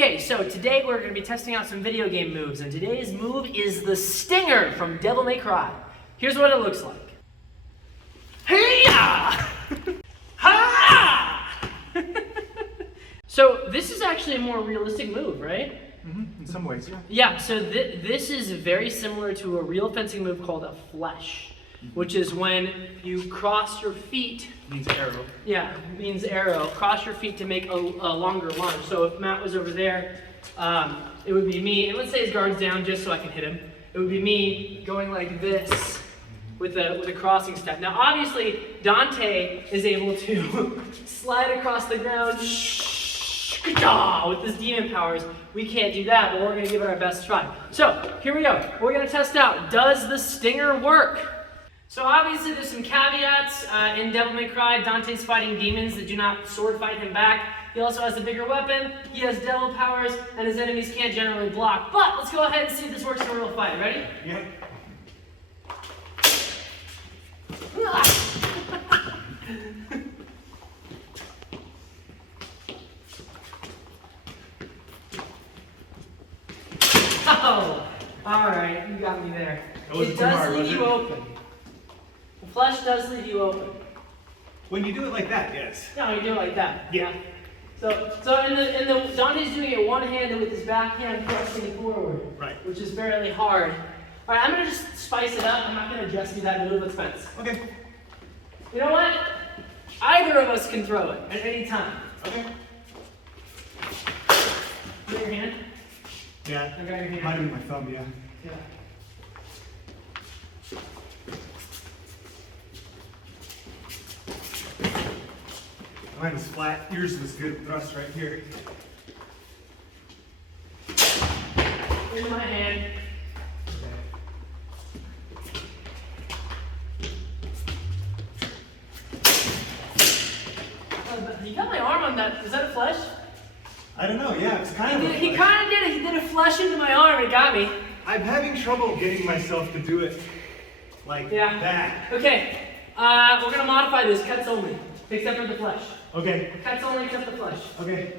Okay, so today we're going to be testing out some video game moves, and today's move is the Stinger from Devil May Cry. Here's what it looks like. Hey-ya! Ha! So this is actually a more realistic move, right? In some ways, yeah. Yeah, so this is very similar to a real fencing move called a flesh, which is when you cross your feet. Means arrow. Yeah, means arrow. Cross your feet to make a longer lunge. So if Matt was over there, it would be me, and let's say his guard's down just so I can hit him. It would be me going like this with a crossing step. Now obviously, Dante is able to slide across the ground with his demon powers. We can't do that, but we're gonna give it our best try. So, here we go. We're gonna test out, does the Stinger work? So obviously there's some caveats. In Devil May Cry, Dante's fighting demons that do not sword fight him back. He also has a bigger weapon, he has devil powers, and his enemies can't generally block. But let's go ahead and see if this works in a real fight. Ready? Yeah. Oh, alright, you got me there. It does leave you open. The flesh does leave you open. When you do it like that, yes. No, you do it like that. Yeah. So in the Dante's doing it one-handed with his back hand thrusting forward. Right. Which is fairly hard. Alright, I'm gonna just spice it up. I'm not gonna just do that move with Spence. Okay. You know what? Either of us can throw it at any time. Okay. You got your hand? Yeah. I got your hand. Might have been my thumb, yeah. Yeah. Mine was flat. Yours was good thrust right here. Into my hand. You got my arm on that. Is that a flesh? I don't know, yeah, it's kind of He kind of did it. He did a flesh into my arm. It got me. I'm having trouble getting myself to do it like that. Okay. We're going to modify this. Cuts only. Except for the flesh. Okay. Cuts only except the flesh. Okay.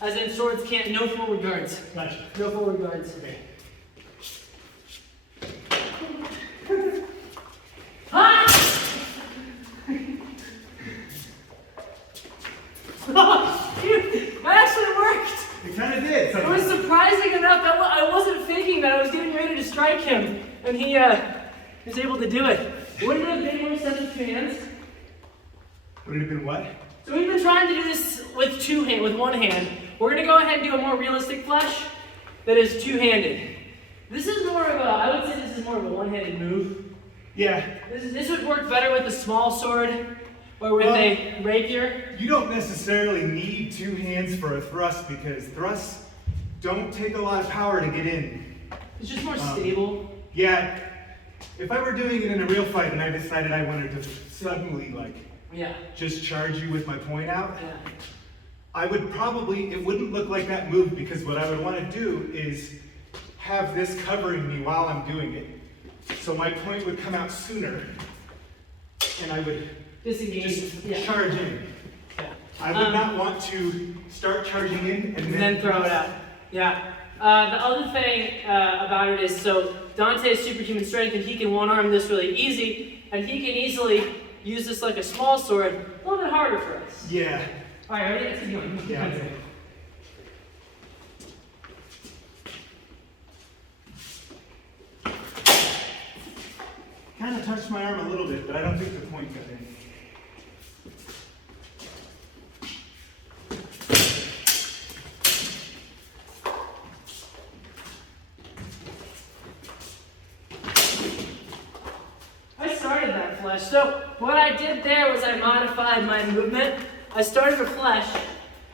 As in swords can't, no forward guards. Gotcha. No forward guards. Okay. Ah! Dude, that actually worked. It kind of did. It was surprising enough that I wasn't faking that. I was getting ready to strike him, and he was able to do it. Wouldn't it have been more sense with two hands? Would it have been what? So we've been trying to do this with one hand. We're gonna go ahead and do a more realistic flesh that is two-handed. This is more of I would say this is more of a one-handed move. Yeah. This would work better with a small sword or with a rapier. You don't necessarily need two hands for a thrust because thrusts don't take a lot of power to get in. It's just more stable. Yeah. If I were doing it in a real fight and I decided I wanted to suddenly just charge you with my point out, I would probably, it wouldn't look like that move because what I would want to do is have this covering me while I'm doing it. So my point would come out sooner and I would Disengage. just charge in. Yeah. I would not want to start charging in and then throw it out. Yeah. The other thing about it is, so Dante has superhuman strength and he can one-arm this really easy, and he can easily use this like a small sword. A little bit harder for us. Yeah. All right, ready? Let's keep going. Yeah. Kind of touched my arm a little bit, but I don't think the point got in. I started that flesh. So what I did there was I modified my movement. I started a flesh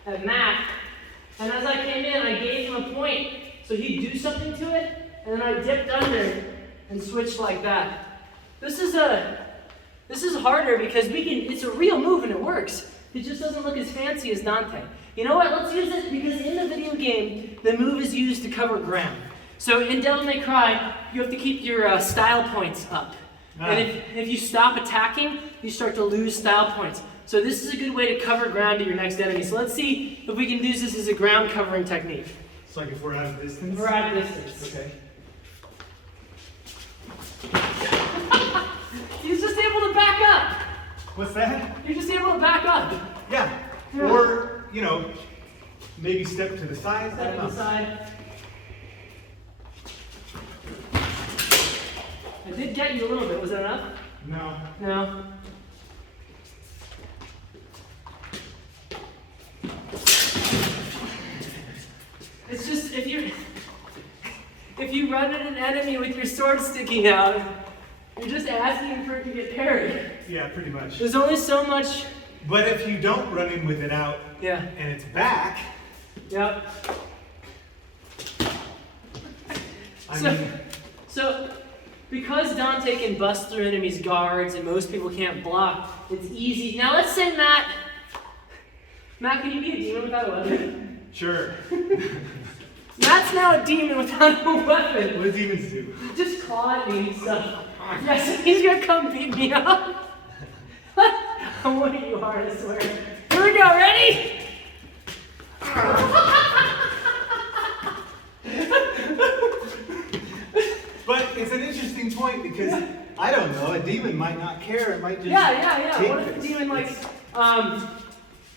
at Matt, and as I came in, I gave him a point so he'd do something to it, and then I dipped under and switched like that. This is harder because it's a real move and it works. It just doesn't look as fancy as Dante. You know what? Let's use it because in the video game, the move is used to cover ground. So in Devil May Cry, you have to keep your style points up. And if you stop attacking, you start to lose style points. So this is a good way to cover ground to your next enemy. So let's see if we can use this as a ground covering technique. So like if we're out of distance? If we're out of distance. Okay. He's just able to back up. What's that? You're just able to back up. Yeah. Or, you know, maybe step to the side. Step to the side. I did get you a little bit. Was that enough? No. No. It's just if you run at an enemy with your sword sticking out, you're just asking for it to get parried. Yeah, pretty much. There's only so much. But if you don't run in with it out and it's back, Yep. So because Dante can bust through enemies' guards and most people can't block, it's easy. Now let's say Matt, can you be a demon without a weapon? sure. Matt's now a demon without a weapon. What do demons do? Just claw at me and stuff. Yes, he's gonna come beat me up. I'm one of you hard, I swear. Here we go, ready? But it's an interesting point because I don't know, a demon might not care. It might just Yeah. take What if the this. demon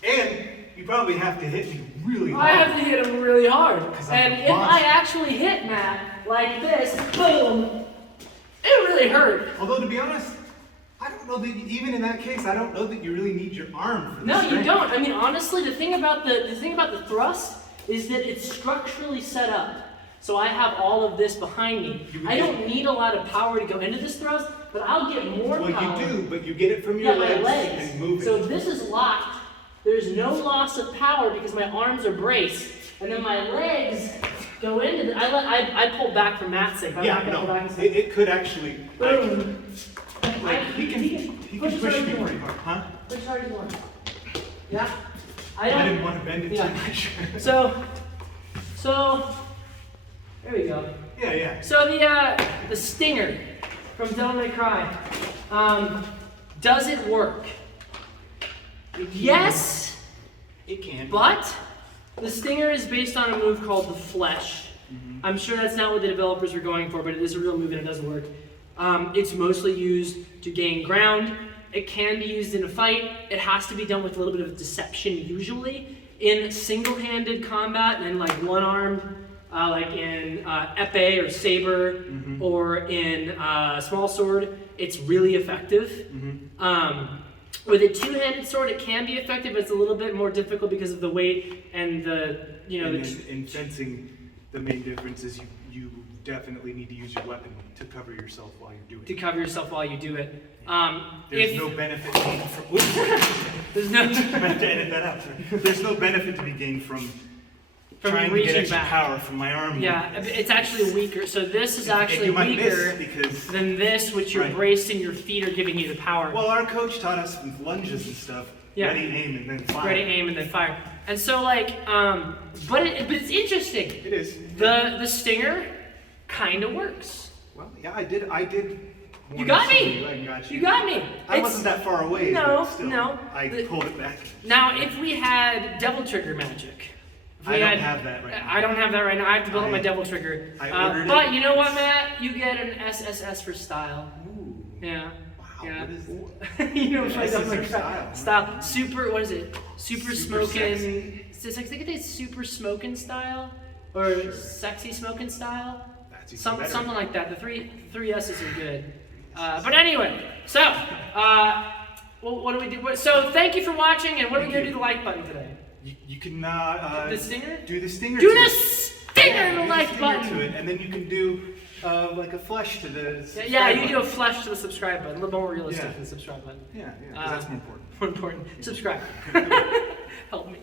And you probably have to hit me really hard. I have to hit him really hard. I'm And a if monster. I actually hit Matt like this, boom, it really hurt. Although to be honest, I don't know that even in that case, I don't know that you really need your arm for this. No, you don't. I mean, honestly, the thing about the thrust is that it's structurally set up. So I have all of this behind me. I don't need a lot of power to go into this thrust, but I'll get more power. Well, you do, but you get it from your my legs and moving. So this is locked. There's no loss of power because my arms are braced, and then my legs go into. I pull back for Matt's sake. I'm not gonna pull back and say, it could actually. boom. He can push me pretty hard, huh? Push hard as you want. Yeah. I didn't want to bend it Yeah. too much. So, there we go. Yeah. So the stinger from Devil May Cry, does it work? Yes, It can. but the stinger is based on a move called the Flesh. I'm sure that's not what the developers were going for, but it is a real move and it does work. It's mostly used to gain ground. It can be used in a fight. It has to be done with a little bit of deception usually. In single-handed combat and like one-armed, like in epee or saber, or in small sword, it's really effective. With a two-handed sword, it can be effective, but it's a little bit more difficult because of the weight and in fencing, the main difference is you definitely need to use your weapon to cover yourself while you're doing it. to cover yourself while you do it. There's no benefit gained from. There's no. I have to edit that out. There's no benefit to be gained from trying to reaching get extra back. power from my arm. Yeah, it's actually weaker. So this is actually you might miss weaker because than this, which you're Right. braced and your feet are giving you the power. well, our coach taught us with lunges and stuff. Yeah. Ready, aim, and then fire. Ready, aim, and then fire. And so but it's interesting. It is. The stinger kind of works. Well, yeah, I did. You got me. I got you. You got me. I wasn't that far away. No, but still, no. I pulled it back. Now, if we had Devil Trigger magic. I don't have that right now. I don't have that right now. I have to build up my Devil Trigger. I ordered but it. you know what, Matt? You get an SSS for style. Ooh. Yeah. Wow. Yeah. What is this? You know, Yeah, Devil May SSS Cry. style. Style. Super. What is it? Super smoking. sexy. I think it's super smoking style or sexy smoking style. That's even better. Something like that. The three S's are good. But anyway, so what do we do? So thank you for watching, and what are we gonna do the like button today? You can The stinger? do the stinger. Do to the it. stinger, the do like stinger button. to it, and then you can do like a flesh to the. Yeah, you subscribe do a button. flash to the subscribe button, a little more realistic Yeah. than the subscribe button. Yeah, 'cause that's more important. More important. Subscribe. Help me.